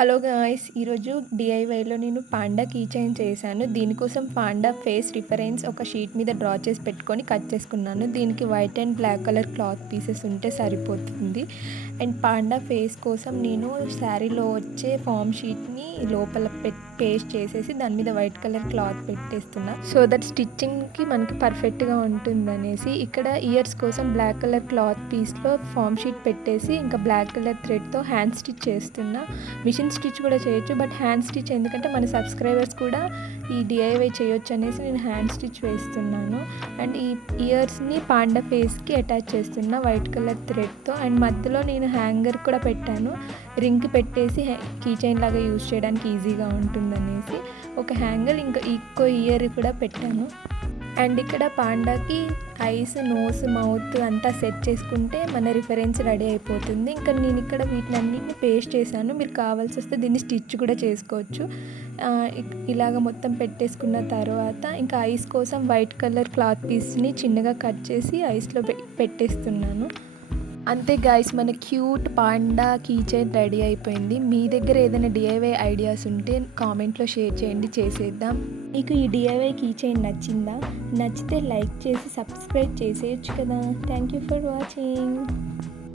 Hello guys! ఈరోజు డీఐవైలో నేను panda key chain చేశాను. దీనికోసం పాండా ఫేస్ రిఫరెన్స్ ఒక షీట్ మీద డ్రా చేసి పెట్టుకొని కట్ చేసుకున్నాను. దీనికి white and black colour cloth pieces ఉంటే సరిపోతుంది. అండ్ పాండా ఫేస్ కోసం నేను శారీలో వచ్చే ఫామ్ షీట్ని లోపల పేస్ట్ చేసేసి దాని మీద వైట్ కలర్ క్లాత్ పెట్టేస్తున్నా. సో దట్ స్టిచ్చింగ్కి మనకి పర్ఫెక్ట్గా ఉంటుందనేసి. ఇక్కడ ఇయర్స్ కోసం బ్లాక్ కలర్ క్లాత్ పీస్లో ఫామ్ షీట్ పెట్టేసి ఇంకా బ్లాక్ కలర్ థ్రెడ్తో హ్యాండ్ స్టిచ్ చేస్తున్నా. మిషన్ స్టిచ్ కూడా చేయొచ్చు, బట్ హ్యాండ్ స్టిచ్ ఎందుకంటే మన సబ్స్క్రైబర్స్ కూడా ఈ డిఐవై చేయొచ్చు అనేసి నేను హ్యాండ్ స్టిచ్ వేస్తున్నాను. అండ్ ఈ ఇయర్స్ని పాండా ఫేస్కి అటాచ్ చేస్తున్నా వైట్ కలర్ థ్రెడ్తో. అండ్ మధ్యలో నేను హ్యాంగర్ కూడా పెట్టాను, రింగ్ పెట్టేసి కీ చైన్ లాగా యూజ్ చేయడానికి ఈజీగా ఉంటుందనేసి ఒక హ్యాంగర్ ఇంకా ఇంకో ఇయర్ కూడా పెట్టాను. అండ్ ఇక్కడ పాండాకి ఐస్, నోస్, మౌత్ అంతా సెట్ చేసుకుంటే మన రిఫరెన్స్ రెడీ అయిపోతుంది. ఇంకా నేను ఇక్కడ వీటిని అన్నింటినీ పేస్ట్ చేశాను. మీరు కావాల్సి వస్తే దీన్ని స్టిచ్ కూడా చేసుకోవచ్చు. ఇలాగ మొత్తం పెట్టేసుకున్న తర్వాత ఇంకా ఐస్ కోసం వైట్ కలర్ క్లాత్ పీస్ని చిన్నగా కట్ చేసి ఐస్లో పెట్టేస్తున్నాను. అంతే గాయ్స్, మన cute panda key chain ready అయిపోయింది. మీ దగ్గర ఏదైనా డిఐవై ఐడియాస్ ఉంటే కామెంట్లో షేర్ చేయండి, చేసేద్దాం. మీకు ఈ డిఐవై కీ చైన్ నచ్చిందా? నచ్చితే లైక్ చేసి సబ్స్క్రైబ్ చేసేయచ్చు కదా. Thank you for watching.